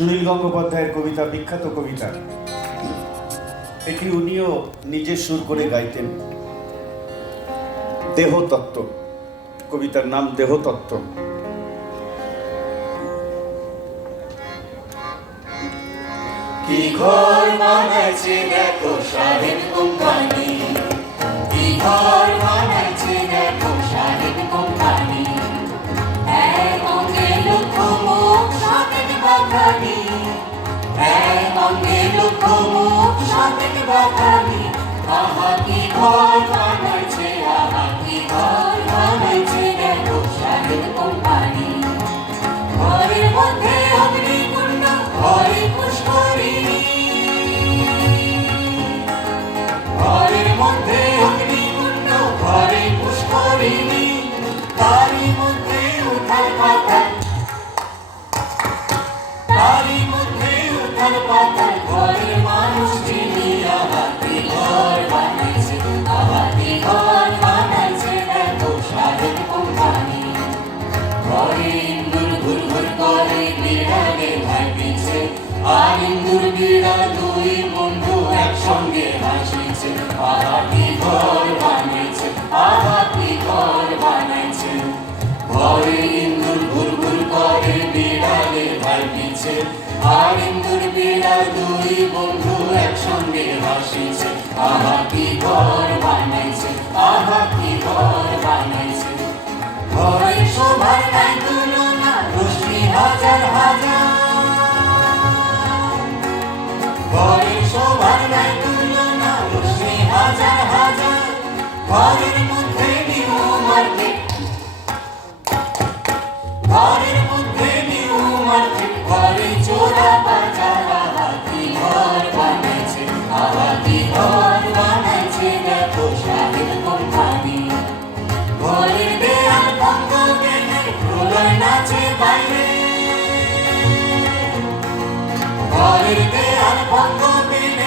সুনীল গঙ্গোপাধ্যায়ের কবিতা, বিখ্যাত কবিতা। এটি উনিও নিজে সুর করে গাইতেন। দেহতত্ত্ব, কবিতার নাম দেহতত্ত্ব। কি ঘর বানাইছে দেখো সাহেব কোম্পানি, কি ঘর বানাইছে দেখো সাহেব কোম্পানি। এক অঙ্গে লক্ষ মুখ সাতের বাগানি, এক অঙ্গে লক্ষ মুখ সাতের বাগানি। আহা কি ঘর বানাইছে, আহা কি ঘর বানাইছে দেখো সাহেব কোম্পানি। ঘরের মধ্যে অগ্নিকুণ্ড, ঘরে পুষ্করিণী, ঘরের মধ্যে অগ্নিকুণ্ড, ঘরে পুষ্করিণী। তারই মধ্যে উঠার পাতাল, তারই মধ্যে উঠার পাতাল। ঘরের মানুষ যিনি, আহা কি ঘর বানাইছে, আহা কি ঘর বানাইছে দেখো সাহেব কোম্পানি। ঘরে ইন্দুর ঘুর ঘুর করে বিড়ালে ভাবিছে, আর ইন্দুর বিড়াল দুই বন্ধু একসঙ্গে হাসিছে। আহা কি ঘর বানাইছে, আহা কি ঘর বানাইছে। ঘরে ইন্দুর ঘুর ঘুর করে বিড়ালে ভাবিছে, আর ইন্দুর বিড়াল দুই বন্ধু একসঙ্গে হাসিছে। আহা কি ঘর বানাইছে, আহা কি ঘর বানাইছে। ঘরের শোভার নাই তুলনা, রশ্মি হাজার হাজার। ঘরের শোভার নাই তুলনা, রশ্মি হাজার হাজার। ঘরের মধ্যে নিউ মার্কেট, ঘরের মধ্যে নিউ মার্কেট। ঘরে চোরা বাজার। আহা কি ঘর বানাইছে, আহা কি ঘর বানাইছে দেখো সাহেব কোম্পানি। ঘরের দেয়াল ভঙ্গ ভেঙে প্রলয় নাচে বাইরে, ঘরের দেয়াল ভঙ্গ ভেঙে